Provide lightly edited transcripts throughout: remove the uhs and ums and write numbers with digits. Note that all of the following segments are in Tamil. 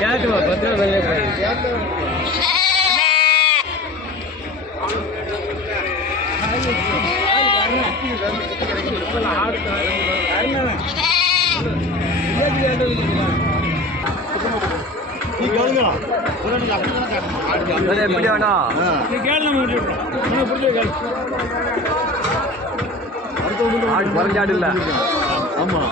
கேட்டுவா 10 ரூபா வெளியே போய் எப்படி வேணும் மறைஞ்சாடு இல்ல ஆமா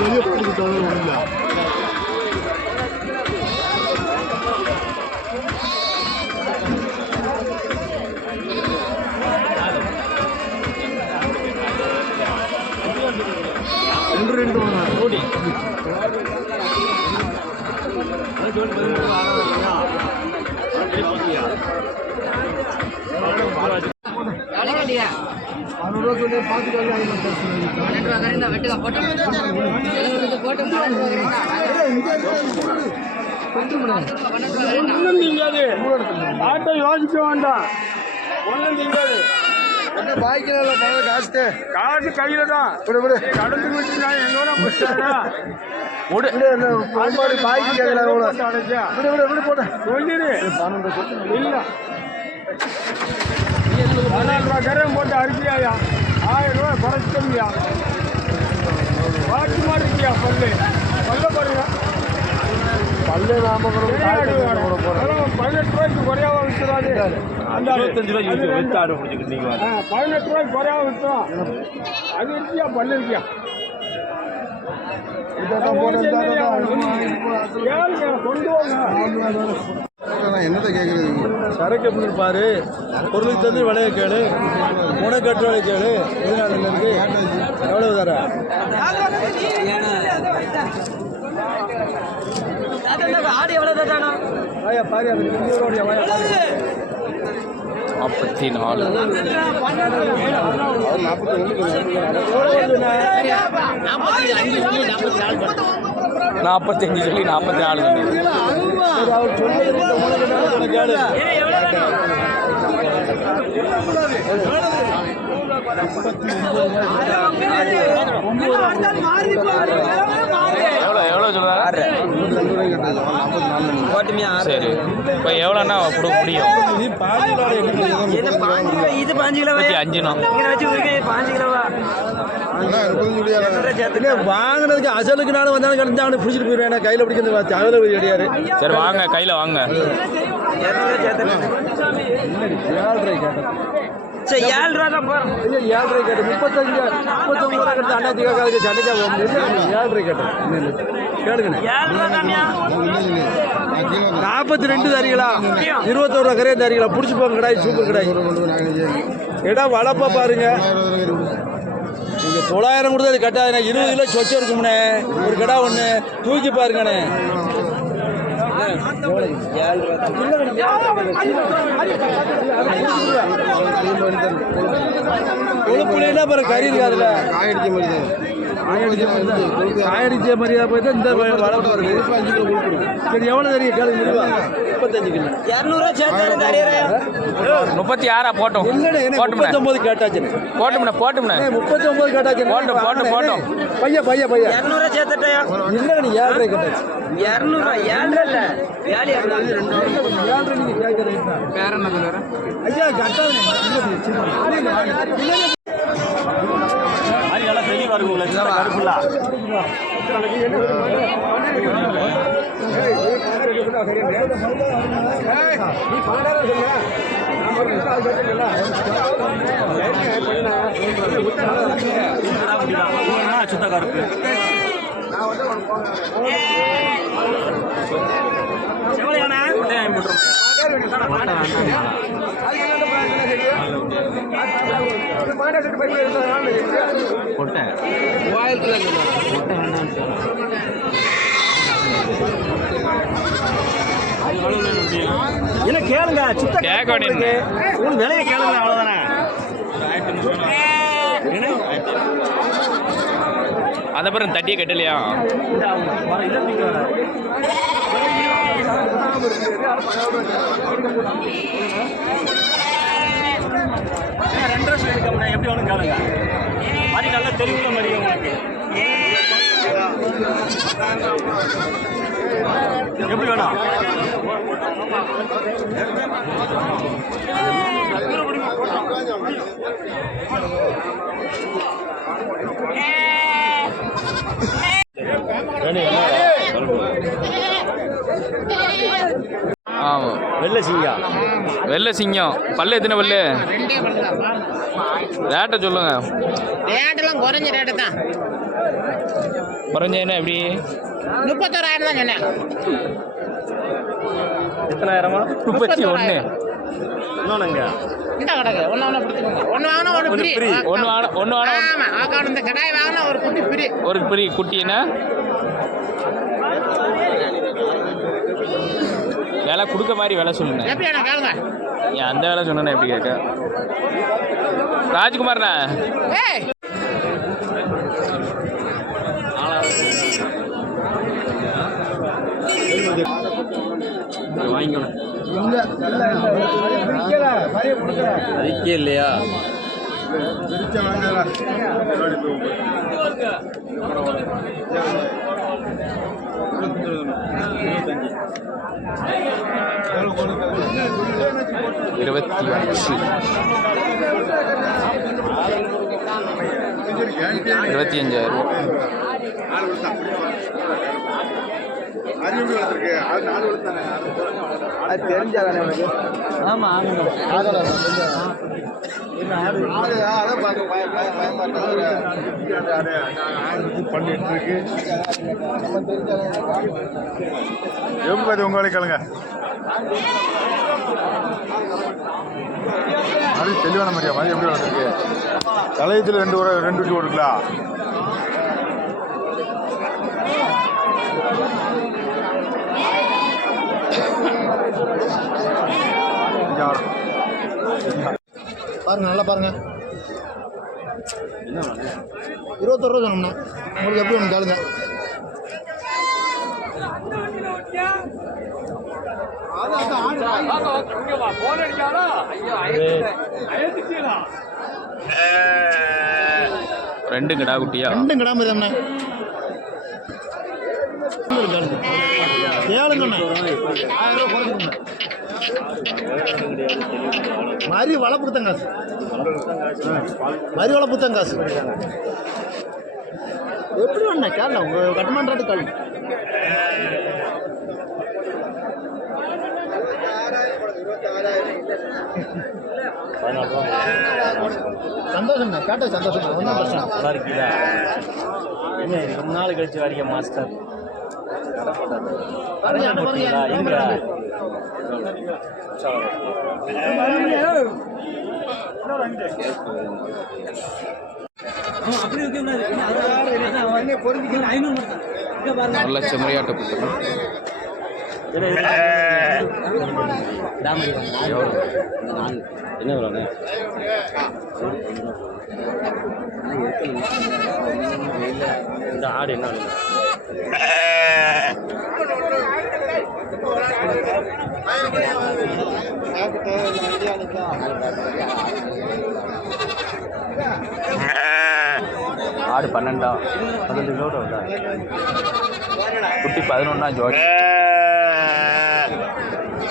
பெரிய ரெண்டு ஓடி ஆட்டோ யோசிக்க வேண்டாம் ஒன்றும் திங்காது பாய்க்கல காசு காசு கையில தான் கடந்து வச்சுனா எங்கோட பாய்க்கு கேட்கல போட்டேன் சொல்லிடு இல்ல 12 ரூபா கரையும் போட்டு அரிசியாயா 1000 ரூபாய் குறைச்சியா பாட்டு மாதிரி இருக்கியா பல்லு பாருங்க பல்லு நாம 18 ரூபாய்க்கு குறையாம விட்டுறாது அந்த 25 ரூபாய்க்கு 18 ரூபாய்க்கு குறையாம விட்டுறோம் அது இருக்கியா பல்லு இருக்கியா கொண்டு வாங்க என்னத்தை கேட்குறது சரக்கு எப்படி இருப்பாரு பொருளுக்கு தந்து விலையை கேளு உனக்கட்டு விலை கேளு இருக்கு எவ்வளவு தர ஆடு எவ்வளவு தானா பாரு 44 45 சொல்லி 44 எவ்வளோ சொல்லுவாங்க சரி இப்போ எவ்வளோன்னா கொடுக்க முடியும் இது 5 கிலோ 5 வாங்கினதுக்கு அசலுக்குனாலும் வந்தாலும் கிடந்தா அவனை பிடிச்சிட்டு போயிடுவேன் கையில் பிடிக்கிறது தகவல் கிடையாது சரி வாங்க கையில் வாங்க 7 ரூபா தான் போகிறோம் இல்லை 7 ரூபாய் கேட்டு 35 39 கேட்டு அண்ணாச்சி காக்காவுக்கு சண்டைக்கா போக முடியும் 7 ரூபாய் கேட்டேன் கேளுங்கண்ணே 42 தரீங்களா 21 ரூபா கரையை தரீங்களா பிடிச்சி போங்க கடாய் சூப்பர் கடாய் இடம் வளப்பா பாருங்க நீங்கள் 900 கொடுத்து அது கட்டாதுண்ணே 20 கிலோ சொச்சம் இருக்கும்ண்ணே ஒரு கடை ஒன்று தூக்கி பாருங்கண்ணே கொழுப்புனா பாரு கறி இருக்காதுல்ல ஆயிடுச்ச மாதிரியா போய் தான் இந்த வளர்ப்பு வருது சரி எவ்வளோ தெரியும் கேள்வி 35 கிலோ 36 போட்டோம் 39 கேட்டாச்சு போட்டோம்ண்ணே 39 கேட்டாச்சு போட்டோம் பையன் 200 சேர்த்துட்டா இல்லை நீ 7 ரூபாய் கேட்டாச்சு 200 நீங்க கேட்கறேன் வேற என்ன சொல்லுற ஐயா கட்டாது எல்லாம் தெளிவாக இருக்கும் கருப்புல்லா சுத்த கருப்பு என்ன கேளுங்க சுத்த உங்களுக்கு விலையை கேளுங்க அவ்வளவுதானே அந்த பிறகு தட்டியே கட்டலையா? ரெண்டு வருஷம் எடுக்க எப்படி வேணும் கேளுங்க. மாதிரி நல்லா தெளிவுள்ள மாதிரி உங்களுக்கு எப்படி வேணும்? ஆமாம், வெள்ளை சிங்கம். வெள்ளை சிங்கம். பல்லு எத்தனை பல்லு? ரேட்டை சொல்லுங்க. ரேட்டெல்லாம் குறைஞ்ச ரேட்டு தான். குறைஞ்சதுன்னா எப்படி? 31,000 தான் சொன்னேன். எத்தனாயிரமா? 31. இன்னொன்னுங்க இந்த கடைக்கு ஒன்று கொடுத்துருங்க. ஒன்று வாங்கினா ஒன்று ஃப்ரீ. ஒன்று வாங்கினா ஆமாம், அக்கௌண்ட் இந்த கடாய் வாங்கினா ஒரு குட்டி ஃப்ரீ. ஒரு ஃப்ரீ குட்டின்னா விலை கொடுக்க மாதிரி விலை சொல்லுங்க. எப்படி வேணா கேளுங்க. ஏன் அந்த வேலை சொன்னா எப்படி கேட்க? ராஜ்குமார்ண்ணா ஏய் வாங்கிக்கணும். அதுக்கே இல்லையா? 25,000. தெரிஞ்சாதானே உனக்கு? ஆமா பண்ணிட்டு இருக்கு. எப்படி உங்களை கேளுங்க. அது தெளிவான மாதிரியா மாதிரி எப்படி வளர்த்துருக்கு? தலையத்தில் ரெண்டு குட்டி ஓடுங்களா? பாருங்க, நல்லா பாருங்க. 21 ரூபா சொன்னோம்னா உங்களுக்கு எப்படி ஒன்று கேளுங்க. ரெண்டு கிடா குட்டியா? ரெண்டும் கிடா மாதிரி தானே கேளுங்கண்ணா. 1000 ரூபா குறைஞ்சிருங்க. மரி வளர்ப்புத்தான் காசு. மரி வளர்ப்புத்தான் காசு. எப்படி வேணா கேள்வி உங்கள் கட்டுமானது கேள்வி. சந்தோஷம்ண்ணா, கேட்ட சந்தோஷம். ஒன்றும் பிரச்சனை. நல்லா இருக்கீங்களா? என்ன ரொம்ப நாள் கழிச்சு வரீங்க மாஸ்டர்? நல்ல செம்மறியாட்ட புத்தகம். என்ன விளாங்க? இந்த ஆடு என்ன ஆடு 12 கிலோ வருதா? குட்டி 11 ஜோடி.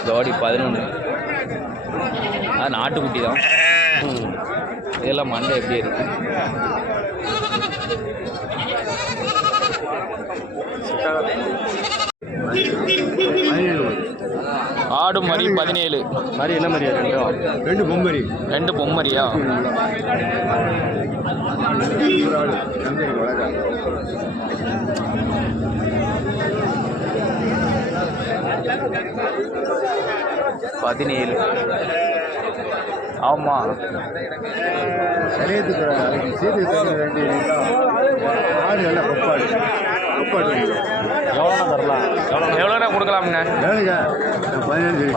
ஜோடி 11. அது நாட்டுக்குட்டி தான். இதெல்லாம் மண்டை எப்படி இருக்கு? ஆடு மரி 17. மாதிரி என்ன மாதிரியா? ரெண்டு பொம்மரி. ரெண்டு பொம்மரியா? பதினேழு. ஆமாம், சரியத்துக்கு சேர்த்து ரெண்டு ஆடு நல்லா கொப்பாடு. கொப்பாடு எவ்வளோனா தரலாம்? எவ்வளோனா கொடுக்கலாமுங்க? கேளுங்க. 15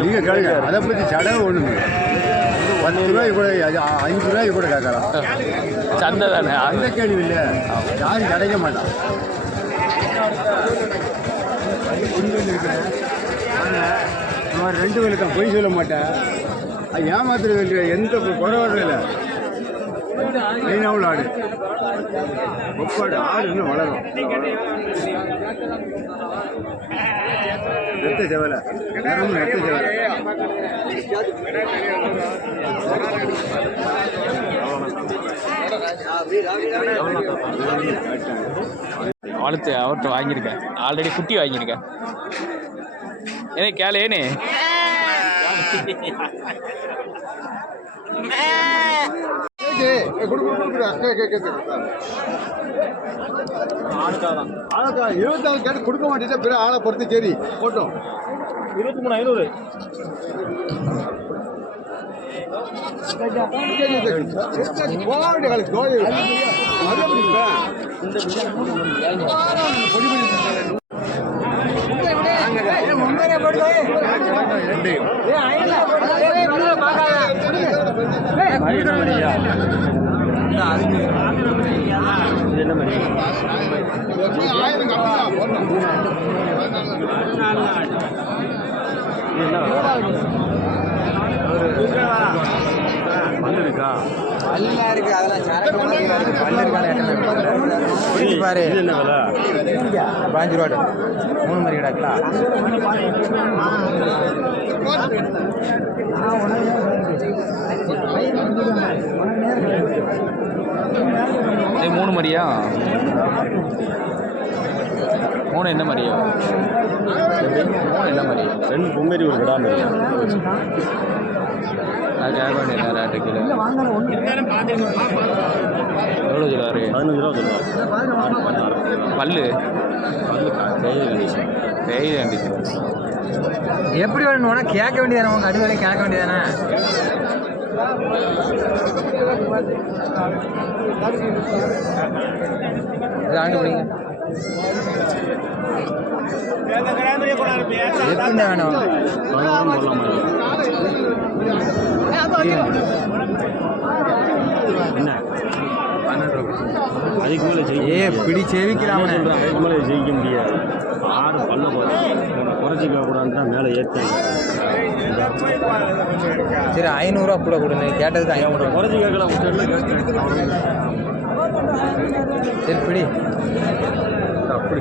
நீங்கள் கேளுங்க. அதை பற்றி சடங்கு ஒன்றுங்க. 10 ரூபாய்க்கு கூட 5 ரூபாய்க்கு கூட கேட்கலாம். சந்தை தானே அந்த கேள்வி இல்லை, யாரும் கிடைக்க மாட்டான். நான் 2 வேலைக்கு பொய் சொல்ல மாட்டேன், ஏமாத்துற வேண்டிய எந்த குறைபாடும் இல்லை. மெயினாக ஆடு ஒப்பாடு ஆடு இன்னும் வளரும். நெத்த செவலை நேரமும் நெத்த செவலை. வளர்த்து அவர்கிட்ட வாங்கியிருக்கேன், ஆல்ரெடி குட்டி வாங்கியிருக்கேன். ஏனே கேளு ஏனே கேட்டு கொடுக்க மாட்டேன். பிற ஆளை பொறுத்து சரி போட்டோம். 23,500 இருக்கா நல்லா இருக்கு. அதெல்லாம் பாரு. என்ன விலை? 5 ரூபா 3 மாதிரி கிடக்கலாம். இது 3 மாதிரியா? 3 என்ன மாதிரியா? 3 என்ன மாதிரி? 2 பொம்மேரி ஒரு கடா மாதிரி. அது கேட்க வேண்டிய ரேட்டு கிலோ எவ்வளோ சொல்லாரு? 15 ரூபா சொல்லுவாங்க. பல்லு பெய்ய வேண்டியது. எப்படி வேணும்னா கேட்க வேண்டியதானே, உங்க அடி வேலையை கேட்க வேண்டியதானே. ஆண்டு பிடிங்க எப்படி வேணும். என்ன 12 ரூபா அதுக்கு மேலே செய்ய பிடி செவிக்கலாம். அதுக்கு மேலே ஜெயிக்க முடியாது. 6 பல்ல குறைச்சிக்க கூடாதுன்னு தான் மேலே ஏற்ற. சரி 500 ரூபா கூட கொடுங்க. கேட்டதுக்கு 500 ரூபா குறைச்சி கேட்கலாம். சரி பிடி. அப்படி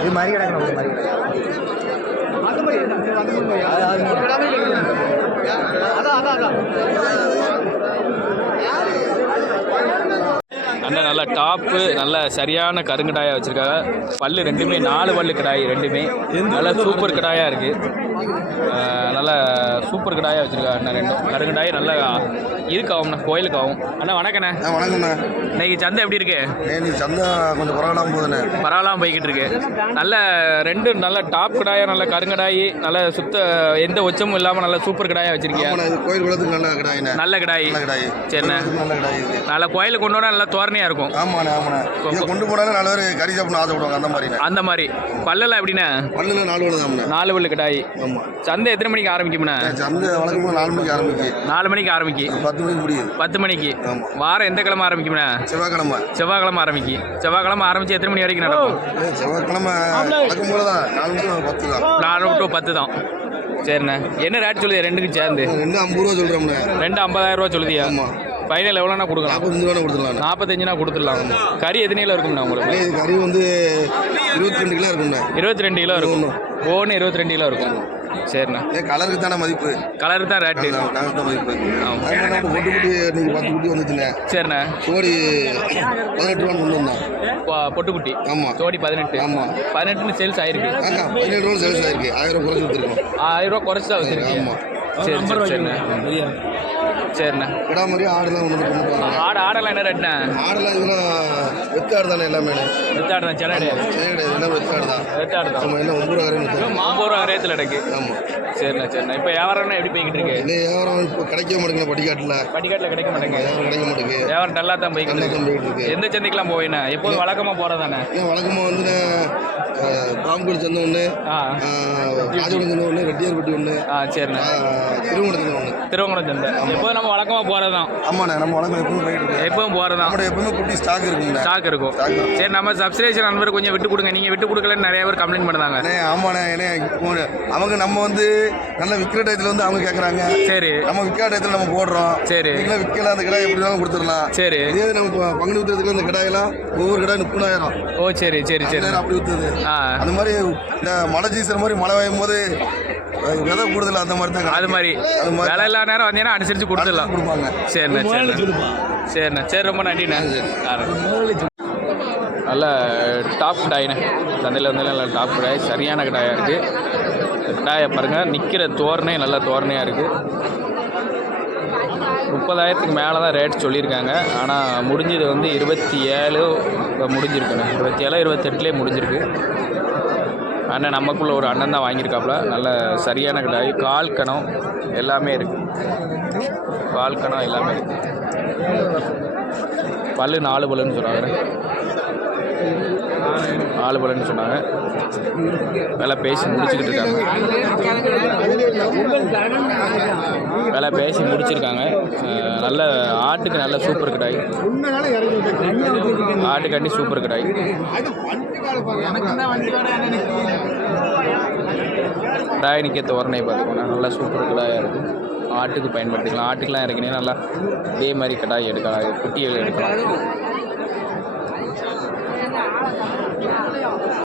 இது மாதிரி கிடக்கணும். ஒரு மாதிரி அண்ணன் நல்லா டாப்பு நல்ல சரியான கருங்கடாயாக வச்சுருக்காங்க. பல்லு ரெண்டுமே 4 பல்லு கடாய், ரெண்டுமே நல்லா சூப்பர் கடாயாக இருக்குது. நல்லா சூப்பர் கடாயாக வச்சுருக்காங்க அண்ணன். ரெண்டும் கருங்கடாய் நல்லா இருக்காகும்ண்ணா, கோயிலுக்கு ஆகும். அண்ணா வணக்கண்ணே. வணக்கண்ணா. இன்னைக்கு சந்தை எப்படி இருக்கு? நீ சந்தை கொஞ்சம் பரவாயில்லாம போகுதுண்ணே. பரவாயில்லாம போய்கிட்டு இருக்கு. நல்ல ரெண்டு நல்ல டாப் கடாயா, நல்ல கருங்கடாயி, நல்ல சுத்த எந்த உச்சமும் இல்லாமல் நல்ல சூப்பர் கடாயா வச்சிருக்கீங்க. கோயில் குளத்துக்கு நல்ல கடாயிண்ணே. நல்ல கடாய். சரிண்ணே. நல்ல கடாய் இருக்கு. நல்ல கோயிலுக்கு கொண்டு போனால் நல்லா தோரணையா இருக்கும். ஆமாண்ணே ஆமாண்ணே. இதை கொண்டு போனாலும் நல்ல பேர் கறி சாப்பிடணும் ஆசைப்படுவாங்க. அந்த மாதிரி அந்த மாதிரி பல்லெல்லாம் எப்படிண்ணே? பல்லுல 4 பல்லு தான்ண்ணே. 4 பல்லு கடாய். ஆமாம். சந்தை எத்தனை மணிக்கு ஆரம்பிக்கும்ண்ணே? சந்தை வழக்கமாக 4 மணிக்கு ஆரம்பிக்கும். 4 மணிக்கு ஆரம்பிக்கும். 10 மணிக்கு முடியுது. 10 மணிக்கு. ஆமாம். வாரம் எந்த கிழமை ஆரம்பிக்கும்ண்ணே? செவ்வாய்க்கிழமை. செவ்வாய்க்கிழமை ஆரம்பிக்கும். செவ்வாய்க்கிழமை ஆரம்பிச்சு எத்தனை மணி வரைக்கும் நடக்கும்? செவ்வாய்க்கிழமை வழக்கம் போல தான் 4 to 10 தான். 4 to 10 தான். சரிண்ணே. என்ன ரேட் சொல்லுது ரெண்டுக்கும் சேர்ந்து? 2 50 ரூபா சொல்கிறோம்ண்ணே. 2 50,000 ரூபா சொல்லுதியா? ஆமாம். ஃபைனல் எவ்வளோனா கொடுக்கலாம்? 45 ரூபா கொடுத்துடலாம். 45 கொடுத்துடலாம். கறி எத்தனை கிலோ இருக்கும்ண்ணா உங்களுக்கு? கறி வந்து 22 கிலோ இருக்கும்ண்ணே. 22 கிலோ இருக்கும். ஒன்று 22 கிலோ இருக்கும். சரிண்ணா. கலருக்கு தானே மதிப்பு. கலர் தான் ரேட்டு. கலர் தான் மதிப்பு. ஆமாம். பொட்டு குட்டி நீங்கள் 10 குட்டி வந்துச்சுண்ணே. சரிண்ணா. சோடி 18 ரூபான்னு கொண்டு வந்தேன். பொட்டுக்குட்டி. ஆமாம். ஜோடி 18. ஆமாம். 18 சேல்ஸ் ஆயிருக்கு. 17 ரூபா சேல்ஸ் ஆயிருக்கு. 1000 ரூபா குறைச்சி வச்சிருக்கோம். 1000 ரூபா குறைச்சி தான் வச்சிருக்கேன். ஆமாம். சரி சரி சரிண்ணா. சரிண்ணா. கிடா மாதிரி ஆடுலாம் கொண்டு வந்து ஆடெல்லாம் என்ன ரேட்ண்ணா? ஆடெல்லாம் இதெல்லாம் வெத்தாடு தானே எல்லாமே வெத்தாடு தான் சென்னை கிடையாது கிடையாது எல்லாம் வெத்தாடு தான் வெத்தாடு தான் நம்ம என்ன 9 ரூபா கரையும் 50 ரூபா ரேத்தில் கிடக்கு ஆமாம் சரிண்ணா சரிண்ணா இப்போ வியாபாரம்னா எப்படி போய்கிட்டு இருக்கு இல்லை வியாபாரம் இப்போ கிடைக்க மாட்டேங்குது படிக்காட்டில் கிடைக்க மாட்டேங்குது வியாபாரம் கிடைக்க மாட்டேங்குது வியாபாரம் நல்லா தான் போய்கிட்டு நல்லா தான் போயிட்டு இருக்கு இருக்கு எந்த சந்தைக்கெல்லாம் போவேண்ணா எப்போதும் வழக்கமாக போகிறதானே ஏன் வழக்கமாக வந்து பாம்புக்குடி சந்தை ஒன்று ராஜகுடி சந்தை ஒன்று ரெட்டியார்பட்டி ஒன்று சரிண்ணா திருவண்ணம் சந்தை ஒன்று திருவங்குளம் சந்தை எப்போதும் நம்ம வழக்கமாக போகிறது தான் ஆமாண்ணே நம்ம வழக்கம் எப்பவும் போயிட்டு இருக்கு எப்பவும் போகிறது தான் நம்மளோட எப்பவுமே குட்டி ஸ்டாக் இருக்குங்க ஸ்டாக் இருக்கும் சரி நம்ம சப்ஸ்கிரைபர் நண்பர் கொஞ்சம் விட்டு கொடுங்க நீங்கள் விட்டு கொடுக்கலன்னு நிறைய பேர் கம்ப்ளைண்ட் பண்ணுறாங்க ஆமாண்ணே ஏன்னா இப்போ அவங்க நம்ம வந்து நல்ல விற்கிற டயத்தில் வந்து அவங்க கேட்குறாங்க சரி நம்ம விற்காத டயத்தில் நம்ம போடுறோம் சரி நீங்களும் விற்கலாம் அந்த கடை எப்படி வேணாலும் கொடுத்துடலாம் சரி இதே நம்ம பங்குனி உத்திரத்துக்கு அந்த கடாயெல்லாம் ஒவ்வொரு கடை 30,000 ஓ சரி சரி சரி அப்படி விற்றுது ஆ அந்த மாதிரி இந்த மழை சீசன் மாதிரி மழை பெய்யும் போது விதை கூடுதல் அந்த மாதிரி தான் அது மாதிரி வேலை எல்லா நேரம் வந்தீங்கன்னா அனுசரித்து கொடுத்துடலாம் கொடுப்பாங்க சரிண்ணா சரிண்ணா சரி ரொம்ப நன்றிண்ணா நல்ல டாப் கடாயிண்ணே சந்தையில் வந்து நல்ல டாப் கடாய் சரியான கடாயாக இருக்குது கடாயை பாருங்கள் நிற்கிற தோரணை நல்ல தோரணையாக இருக்குது 30,000க்கு மேலே தான் ரேட் சொல்லியிருக்காங்க ஆனால் முடிஞ்சது வந்து 27 முடிஞ்சிருக்குண்ணே 27 28லேயே முடிஞ்சிருக்கு அண்ணன் நமக்குள்ள ஒரு அண்ணன் தான் வாங்கியிருக்காப்புல நல்ல சரியான கடாய் கால் கணம் எல்லாமே இருக்குது கால் கணம் எல்லாமே இருக்குது பல்லு 4 பல்லுன்னு சொன்னாங்க 4 பல்லுன்னு சொன்னாங்க விலை பேசி முடிச்சுக்கிட்டு இருக்காங்க விலை பேசி முடிச்சிருக்காங்க நல்ல ஆட்டுக்கு நல்ல சூப்பர் கடாய் ஆட்டுக்காண்டி சூப்பர் கடாய் கடாய் நிற்க தோரணை பார்த்துக்கோங்க நல்லா சூப்பர் கடாயாக இருக்குது ஆட்டுக்கு பயன்படுத்திக்கலாம் ஆட்டுக்கெலாம் இறக்கினீங்கன்னா நல்லா இதே மாதிரி கடாய் எடுக்கலாம் குட்டிகள் எடுக்கலாம்